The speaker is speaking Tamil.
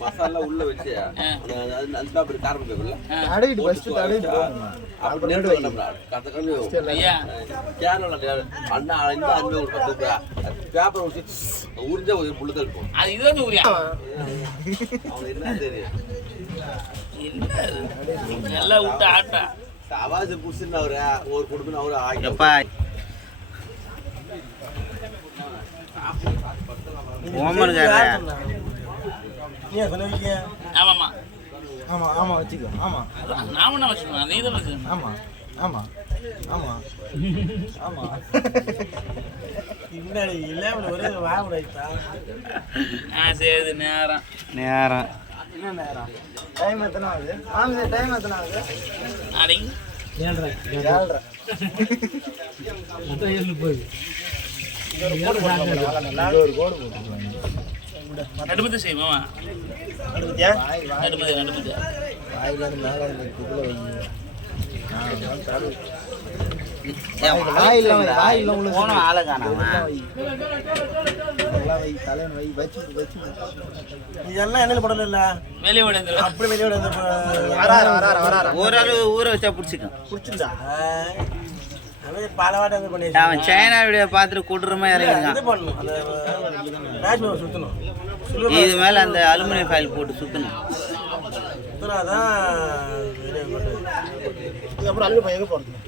மசாலா உள்ள வச்சு. அந்த அப்படி காரம் இருக்குல்ல தடவிட்டு ஃபர்ஸ்ட் அப்படி நேடு கேரளா அண்ணா இந்த அன்பு ஒரு பத்து பேப்பர் வச்சு உறிஞ்ச ஒரு புல்லு அது இதுதான் என்ன தெரியும்? என்ன? நல்லா விட்டு ஆட்டா. அவரு ஒரு குடும்பம் அவரு ஆகி சொன்னீங்க? ஆமாம்மா. ஆமா ஆமா வச்சுக்கோ. ஆமா. நாம என்ன வச்சுக்கணும் நீ தான் வச்சுக்கணும் ஆமா ஆமா ஆமா. ஆமா. பின்னாடி இல்லாமல் ஒரே வாங்க ஆ சரி நேரம். நேரம். என்ன நேரம்? டைம் எத்தனை ஆகுது? ஆமாம் டைம் எத்தனை ஆகுது? அடங்கி ஏழ்ரை. ஏழ்ரை. ஒரு கோடு போட்டுருவாங்க நடுமத்து செய்வோமா அடுப்பத்தியா நடுமத்து நடுமத்து வாயில இருந்து மேல இருந்து இதுக்குள்ள வை வாயில் வாயில் உங்களுக்கு போன ஆளை காணாம எல்லாம் வை தலைவன் வை வச்சு வச்சு இதெல்லாம் என்ன படம் இல்ல? வெளியே விட அப்படி வெளியே வராரு வராரு வராரு. ஓரளவு ஊற வச்சா பிடிச்சிக்கும். பிடிச்சிருந்தா. அவன் சைனா வீடியோ பார்த்துட்டு கூட்டுறமா இது இறங்கிருக்கான் இது மேல அந்த அலுமினியம் ஃபைல் போட்டு அள்ளு பையங்க போகிறது